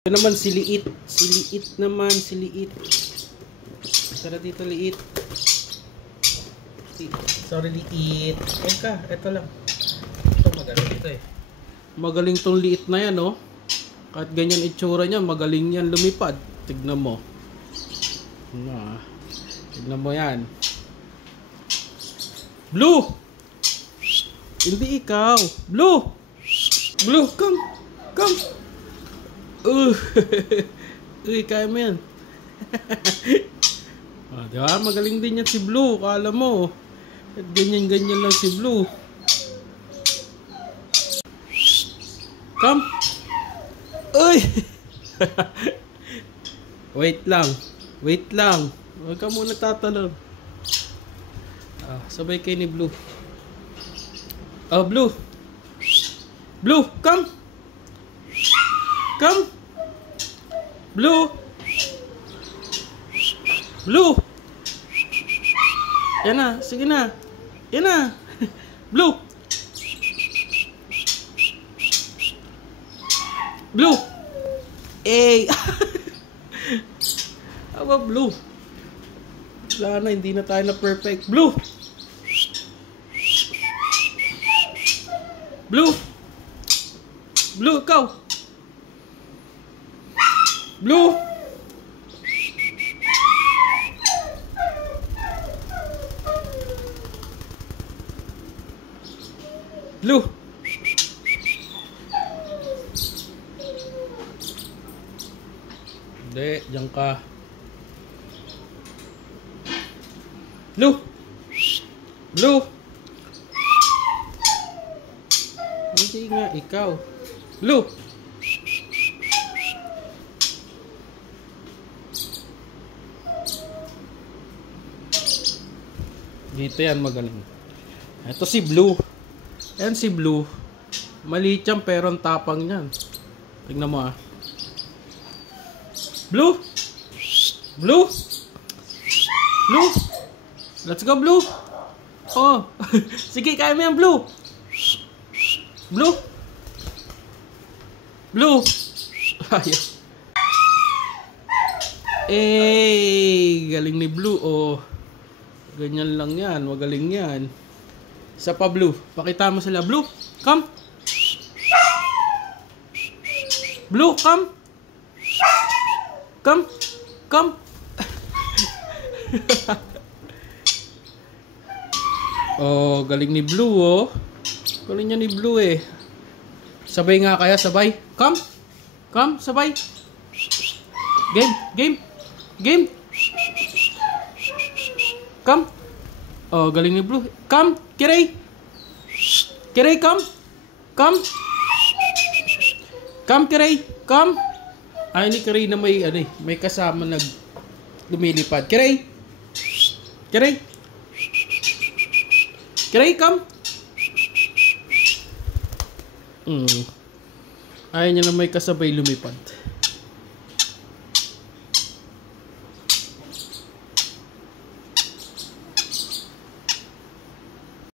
Ito naman si Liit. Si Liit naman, si Liit. Tara dito, Liit. Sorry, Liit. Eka, ito lang. Ito magaling ito eh. Magaling tong Liit na yan, oh. Kahit ganyan itsura niya, magaling yan lumipad. Tignan mo. Tignan mo yan. Blue! Hindi ikaw. Blue! Blue, come! Come! Uy, kaya mo yan. Diba? Magaling din yan si Blue. Kala mo. At ganyan-ganyan lang si Blue. Come. Uy! Wait lang. Wait lang. Huwag ka muna tatalon. Sabay kayo ni Blue. Blue. Blue, come. Come. Blue. Blue. Yan na. Sige na. Yan na. Blue. Blue. Eh. Aba, Blue. Wala na. Hindi na tayo na perfect. Blue. Blue. Blue, ikaw. Blue. Blue. Hindi, diyan ka. Blue. Blue. Hindi nga, ikaw. Blue. Dito yan magaling. Ito si Blue. Ayan si Blue. Maliit yan pero ang tapang niyan. Tignan mo ah. Blue. Blue. Blue. Let's go Blue. Oh. Sige, kaya mo yan Blue. Blue. Blue. Ayaw. Galing ni Blue oh. Ganyan lang yan, magaling yan. Isa pa Blue, pakita mo sila. Blue, come. Blue, come. Come. Come. Oh, galing ni Blue oh. Galing niya ni Blue eh. Sabay nga kaya, sabay. Come. Come, sabay. Game, game. Game. Come. Oh, galing ni Blue. Come, Kiray. Kiray, come. Come. Come, Kiray. Come. Ay, ni Kiray na may, may kasama nag lumilipad. Kiray. Kiray. Kiray, come. Ayaw niya na may kasabay lumipad.